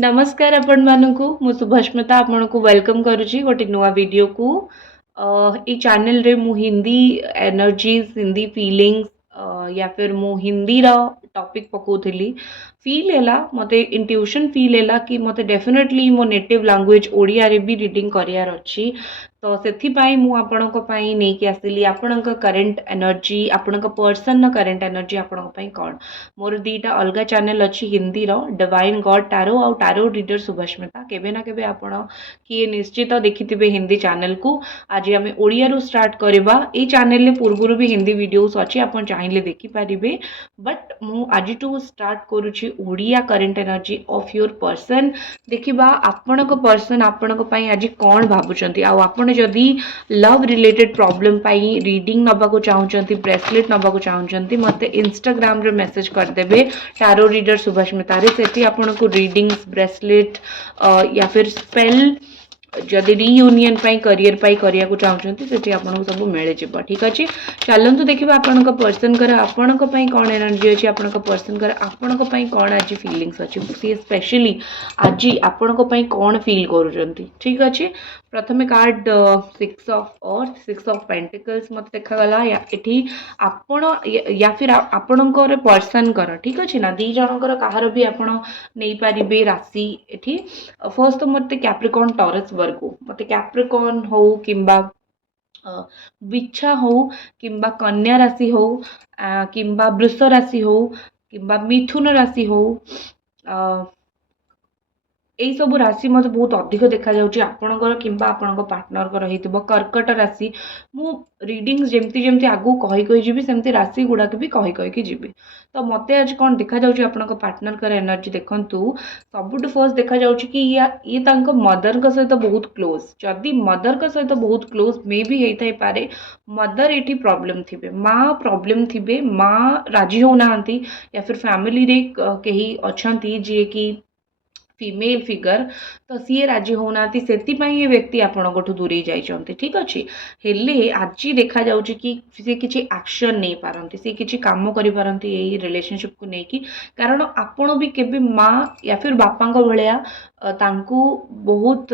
नमस्कार आपण मानकु मु सुभस्मिता आपण को वेलकम करुची गोटे नुआ वीडियो को ई चैनल रे मु हिंदी एनर्जीज हिंदी फीलिंग्स या फिर मु हिंदी रा टॉपिक पकोथली फील हैला मते इंट्यूशन फील हैला कि मते डेफिनेटली मो नेटिव लैंग्वेज ओडिया रे भी रीडिंग करियार अछि तो सेथिपाई मु आपणक पई नै कि आसिली आपणक करंट एनर्जी आपणक पर्सन करंट एनर्जी आपणक पई कोन मोर दीटा अलगा चैनल अच्छी हिंदी रो डिवाइन गॉड टैरो आउ टैरो रीडर सुभस्मिता केबे ना केबे आपण किए निश्चित देखिथिबे हिंदी चैनल को आज आम ओडिया रू स्टार्ट करबा ए चैनल ले पूर्वरु भी हिंदी वीडियोस अच्छी आपण चाहिले देखि पारिबे बट मु आज टू स्टार्ट करूची Odia current energy of your person देखिबा आपणक पर्सन आपणक पई आज कोन भाबुचंती आ आपण जदी लव रिलेटेड प्रॉब्लम पाई रीडिंग नबा को चाहउचंती ब्रेसलेट नबा को चाहउचंती मते इंस्टाग्राम रे मैसेज कर देबे टैरो रीडर सुभस्मिता रे सेठी आपण को रीडिंग्स ब्रेसलेट या फिर स्पेल जदि रियूनियन पाई करियर पाई करिया को चाहउचंती सेठी आपण को सब मिले जिवो ठीक अछि चलंतु देखिबा आपण को पर्सन कर आपण को पई कोन एनर्जी अछि आपण को पर्सन कर आपण को पई कोन आज फीलिंग्स अछि सी स्पेशली आज आपण को पई कोन फील करूचंती ठीक अछि प्रथमे card 6 of earth 6 of pentacles मत देखा गला या एठी आपण या फिर आपणकर पर्सन कर ठीक अछि ना दी जनकर कहार भी आपण नै पारिबे राशि एठी फर्स्ट तो मते कैप्रिकॉर्न टॉरस वर्गो मते कैप्रिकॉर्न हो किंबा बिच्छा हो किंबा कन्या राशि हो किंबा वृष राशि हो किंबा मिथुन राशि हो यही सब राशि मत बहुत अधिक देखा जाउची आपणकर किंबा आपणक पार्टनर रहितबो कर्कट राशि मु रीडिंग्स जेमती जेमती आगु कहि कहि जिबी सेमती राशि गुडा के भी कहि कहि के जिबी तो मते आज कोन देखा जाउची आपणक पार्टनर कर एनर्जी देखंतु सबुट फर्स्ट देखा जाउची कि ये तांको मदर का सहित बहुत क्लोज जदी मदर का सहित बहुत क्लोज मे भी हेइथाइ पारे मदर एठी प्रॉब्लम थिबे माँ प्रॉब्लम थिबे माँ राजी हो नाहंती या फिर फैमिली रे केही अछंती जे कि फीमेल फिगर तो सी राजी होना से ये व्यक्ति आपठू दूरे जाइए ठीक अच्छे हेले आज देखा जाउची कि सी किसी एक्शन नहीं पारती सी किसी काम करें रिलेशनशिप को लेकिन कारण आपण भी केबे माँ या फिर बापा भाया तांकू बहुत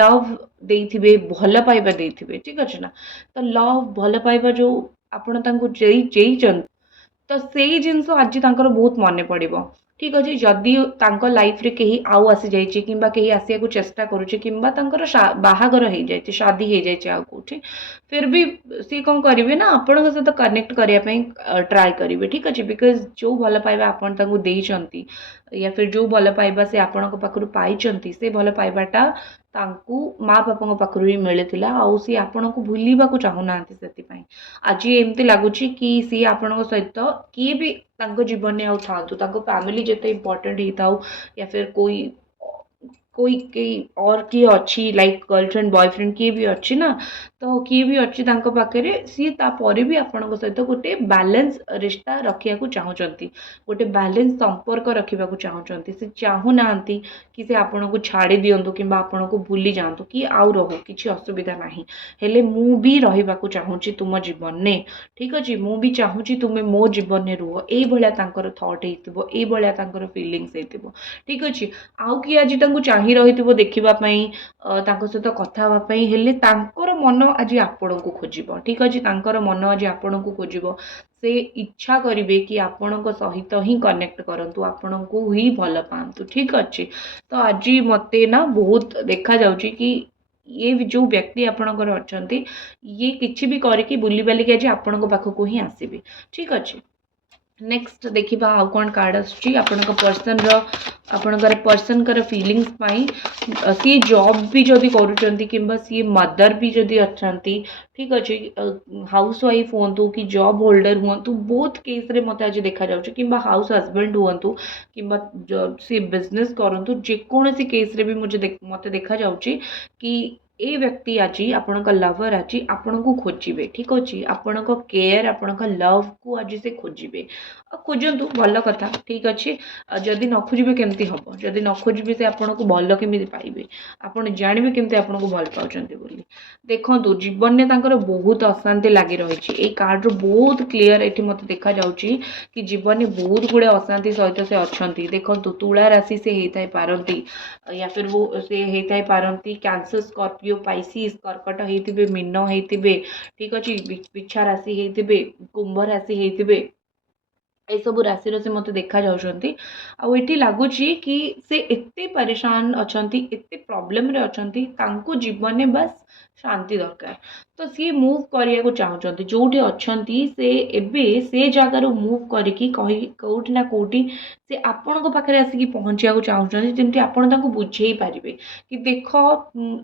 लव देइथिबे भल पाइबा देइथिबे ठीक अच्छे ना तो लव भल पाइबा जो आपण तांकू तो से जिनस आज तांकर बहुत मन पड़ो ठीक अच्छे जदि लाइफ रे कहीं आउ आसी जाइए कि आसिया को चेष्टा करुचे कि बाहागर हो जाए शादी हो जाए आ कौटी फिर भी सी कौन करेंगे ना आपण सहित कनेक्ट करने ट्राए करेंगे ठीक अच्छे बिकज जो भल पाइबा आपण देइचंती या फिर जो भल पाइबा से आपण पाखु पाई से भल पाइबाटा तांकू माँ बापा पाखु ही मिलता आउ सी आपण को भूलवा को चाहूना से आज एमती लगुच कि सी आपण सहित किए भी जीवन में आउ था फैमिली जिते इम्पोर्टेंट ही था या फिर कोई कोई कई और किए अच्छी लाइक गर्लफ्रेंड बॉयफ्रेंड किए भी अच्छी ना तो किए भी अच्छी पाखे सी तापर भी आपण सहित गोटे बैलेंस रिश्ता रखा चाहूँगी गोटे बैलेंस संपर्क रखा चाहूँगी से चाहूना कि से आपण को छाड़ी दिंतु कि आपण को भूली जातु कि आउ रहो किसी असुविधा ना हेले मु भी रहा चाहूँगी तुम जीवन में ठीक अच्छे मु भी चाहूँगी तुम्हें मो जीवन में रुह ये थॉट हो फिलिंग्स हो ठीक अच्छे आउ कि आज चाही रही देखापी सहित कथा हेले मन आज आपण को खोज ठीक अच्छे मन आज आपण को खोज से इच्छा करेंगे कि आपण सहित ही कनेक्ट करूँ आपण को ही भल पातु ठीक अच्छे तो आज मते ना बहुत देखा जाउची कि ये जो व्यक्ति आपणकर अच्छा ये किसी भी करके बुली बालिक आज आपण पाखक ही आसबे ठीक अच्छे नेक्स्ट देखा आउ कौन कार्ड आपणकर पर्सन कर फिलिंग्स पाई सी जॉब भी जदि करूँ कि सी मदर भी जदि अच्छा ठीक अच्छे हाउस वाइफ हूँ कि जॉब होल्डर हूँ बहुत केस रे मत आज देखा जाउछ कि हाउस हस्बैंड हूँ कि सी बिजनेस करूँ जेकोसी केस रे भी मुझे मत देखा जाउछ कि ए व्यक्ति आज आपणक लवर आज आपण को खोजे ठीक अच्छे आपणक केयर आपणक लव को आज से खोजे खोजतु भल कथा ठीक अच्छे जदि न खोजे केमती हम जदि न खोजे से आपन को भल केमी पाइबे आपन जानवे केमती आपन को भल पाउछन्ते बोली देखंतु जीवन में तांकर बहुत अशांति लगी रही है कार्ड बहुत क्लीयर ये मत देखा जाउची कि जीवन में बहुत गुड़े अशांति सहित से अच्छा देखंतु तुला राशि से होता पारती या फिर वो से होता पारती कैंसर स्कॉर्पियो पाइसिस कर्कट होते मीन होते ठीक अच्छे बिछा राशि होते कुंभ राशि होते ये सब राशि से मत देखा जाउछन्ती आउठी लगुच कि से एते परेशान अछंती एते प्रॉब्लम रे अछंती तांको जीवन में बस शांति दरकार तो सी मूव करिया को चाहते जोठी अछंती से एबे से जगार मूव करिकी कही कोठी ना कोठी से आपण को पाखरे आसिकी पहुंचिया को चाहते जेमती आपण तांको बुझेई पारिबे कि देख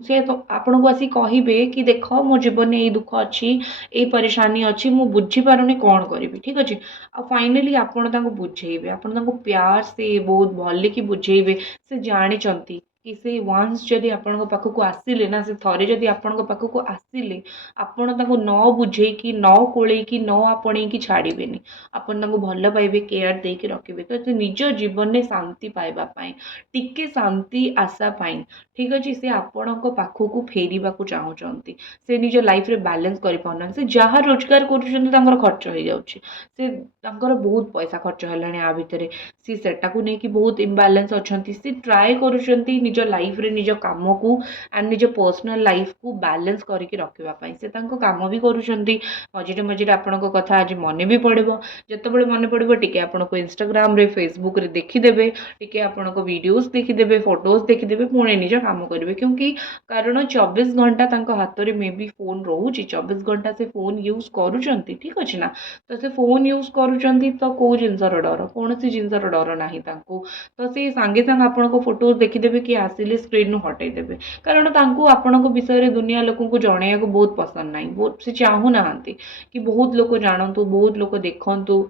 से तो आपण को आसी कहिबे कि देख मो जीवन में ये दुख अच्छी ये परेशानी अच्छी मु बुझी पारुनी कौन करी ठीक अच्छे आ फाइनाली आपण तांको बुझेइबे आपण तांको प्यार से बहुत भल कि बुझेइबे से जानिचंती कि से वंस जदि आपण पाखक आसिले ना से थरे जदि आपण पाखक आसिले आपण तांको न बुझेइकी न कोळेइकी न आपणेइकी छाड़िबेनी आपण तांको भल पाइबे केयर देके रखिबे तो से निज जीवन में शांति पाइबा पई टिके शांति आशा पई ठीक अछि से आपण पाखक फेरिबा को चाहउचंती से निज लाइफ रे बैलेंस करि पाउना से जहाँ रोजगार करूछंती तांकर खर्च हो जाउछि से तांकर बहुत पैसा खर्च हेलानी आ भितरे सी सेटा को नेकी बहुत इम्बालेंस अछंती सी ट्राई करूछंती निज लाइफ रे निज काम को एंड निज पर्सनल लाइफ को बैलेंस करके रखिबा पई से तांको काम भी करूछंती मझिरे मझिरे आपनको कथा आज मने भी पड़िबो जतबेले मने पड़िबो टिके आपनको इंस्टाग्राम रे फेसबुक रे देखि देबे टिके आपनको वीडियोस देखि देबे फोटोज देखि देबे पुणे निज काम करिवे क्योंकि कारण 24 घंटा तांको हाथ रे मे भी फोन रहउची 24 घंटा से फोन यूज करूछंती ठीक अछि ना तो से फोन यूज करूछंती तो को जिनसर डर कौन सी जिनसर डर नाही तांको तो से सांगे सांग आपनको फोटोज देखि देबे कि आसिले स्क्रीन नु हटाई देबे कारण तांको आपनको विषय रे दुनिया लोक को जणैया को बहुत पसंद नाही बहुत से चाहू नाहंती कि बहुत लोक जानतु बहुत लोक देखंतु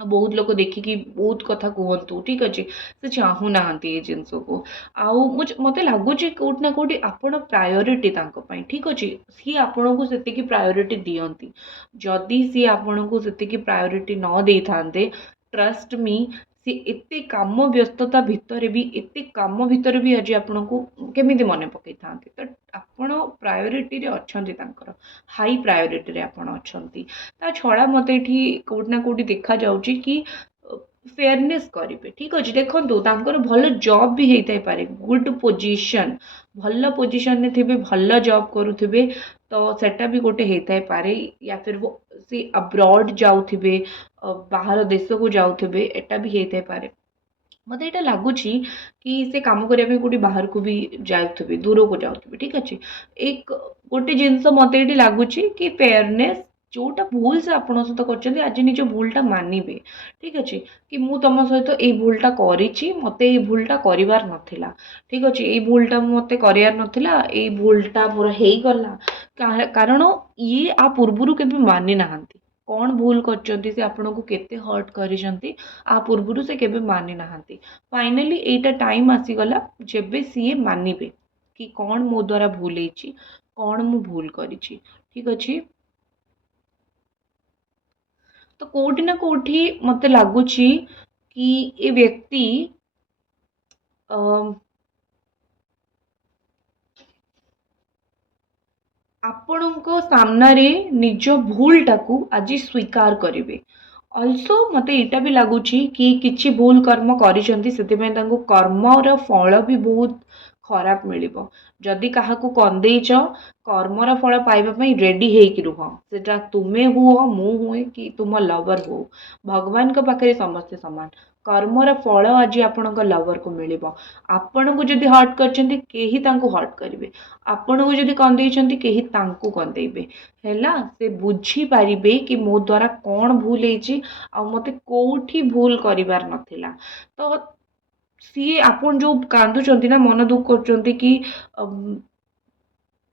बहुत लोक देखिकी बहुत कथा कहतु ठीक अच्छे से चाहू ना ये जिनस को आउ मत लगुच कौट ना कौटी आपण प्रायोरीटी ठीक अच्छे सी आपण को से प्रायोरीटी दियंती जदि सी आपण को से प्रायोरीटी न दे थांते ट्रस्ट मी सी एते काम व्यस्तता भितर भी एते काम भितर भी आज आपण को केमिति मने पकई थांते तो आपण प्रायोरीटी रे अछंती तांकर हाई प्रायोरीटी रे आपण अछंती ता छड़ा मते एठी कोट ना कोटी देखा जाउची कि फेयरनेस करेंगे ठीक अच्छे देखो तांकर भल जॉब भी होता पारे गुड पोजीशन भल पोजीशन में थे भल जॉब करुवे तो सेटा भी गोटे होता पारे या फिर वो सी अब्रॉड जाऊे बाहर देश को जाऊे एटा भी होता पारे मत यहाँ लगुच कि से कम करने कौटी बाहर को भी जाऊे दूर को जाऊे ठीक अच्छे एक गोटे जिनस मत ये लगुच कि फेयरनेस जोटा भूल से आपण सहित कर आज निज भूलटा मानवे ठीक अच्छे कि मु तुम सहित ये भूलटा करी मत ये भूलटा करार नाला ठीक अच्छे ये भूलटा मत करार नाला ये भूलटा मोर होगला कारण ये आ पूर्व के मानि ना कौन भूल कर आपण को केते हर्ट करिसेंती आ पूर्व से केबे मानि ना फाइनली एटा टाइम आसीगला जेबे सीए मानिबे कि कौन मो द्वारा भूल होइची कौन मु भूल करिची ठीक अच्छे तो कोठी ना कोठी मत लगुच कि ये व्यक्ति आपणों सामने निज भूलटा को आज स्वीकार करेंगे अल्सो मत यहाँ भी लगुच कि किसी भूल कर्म कर कर्मर फल भी बहुत खराब मिल जदि क्या कंदेच कर्मर फल पाइबापी रेडी होइकी रुह सेटा तुमे हुओ मु हुए कि तुम लवर हो भगवान के पाखे समस्ते सामान कर्मर फल आज आपण लवर को मिल आपण को जदि हर्ट कर हर्ट करेंगे आपण को जदि कंदेइछंती केही तांको कंदेइबे हैला से बुझी पारिबे कि मो द्वारा कौन भूल होइची आ मते कोठी भूल करिवार नथिला तो सी आपण जो कांदुचंती ना मन दुख करचंती कि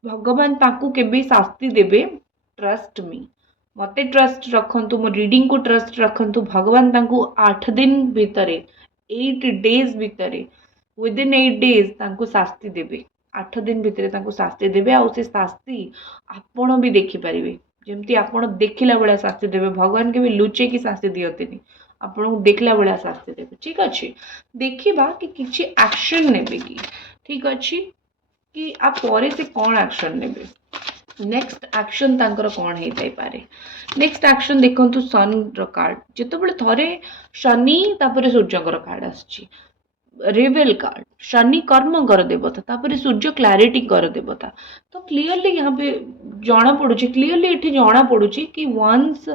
भगवान ताकू केबे शास्ति देबे ट्रस्ट मी मते ट्रस्ट रखंतु मो रीडिंग को ट्रस्ट रखंतु भगवान तांकू 8 दिन भितरे 8 डेज भितरे विदिन 8 डेज तांकू शास्ति देबे 8 दिन भितर तांको शास्ति देबे आ से शास्ति आपण भी देखि पारिबे जेमती आपण देखिला बेला शास्ति देबे भगवान के भी लुचे की शास्ति दियतिनी आपण को देखला बेला शास्ति देबे ठीक अछि देखिबा कि किछि एक्शन नेबे की ठीक अछि कि आ परे से कोन एक्शन नेबे नेक्स्ट एक्शन तांकर कोन हे ताई पारे नेक्स्ट एक्शन देखंतु सन रो कार्ड जेतो बेले थरे शनि तापरे सूर्य कर कार्ड आछि रेवेल कार्ड शनि कर्म कर देवता तापर सूर्य क्लैरिटी कर देवता तो क्लियरली यहाँ पे जना पड़ुची क्लियरली एठी जना पड़ुची कि वंस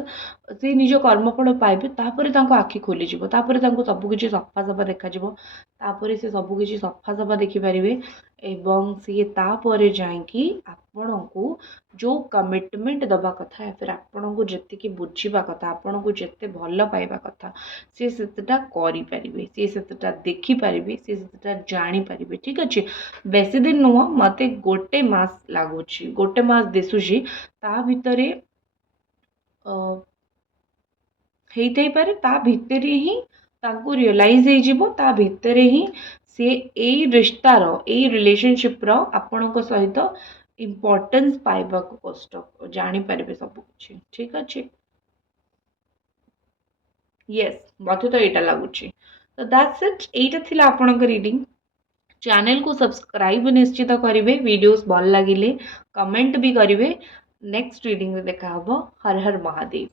से निज कर्मफल पाइबे तापर तांको आखि खोली जिवो तापर तांको सब किछि सफा सफा देखा जिवो तापर से सब किछि सफा सफा देखि परिबे एवं से तापर जाईकी आपणको जो कमिटमेंट दबा कथा या फिर आपणको जत्ते कि बुझिबा कथा आपणको जत्ते भल पाइबा कथा से सेतटा करि परिबे से सेतटा देखि परिबे से सेतटा जानि परिबे ठीक अछि बेसी दिन नुह मते गोटे मास लागुची गोटे मास दिसुची ता भितरे हेइथाई पारे ता भितरे ही तांको रियलाइज हे जिवो ता भितरे ही से एई रिश्तार एई रिलेशनशिप रो आपणको सहित इम्पोर्टेंस पाइबा को कष्ट जानि पारिबे सब कुछ ठीक अछि यस मते तो एटा लागुची तो दैट्स इट एटा थिला आपणक रीडिंग चैनल को सब्सक्राइब निश्चित करेंगे वीडियोस भल लगिले कमेंट भी करेंगे नेक्स्ट रीडिंग में देखा हब हर हर महादेव।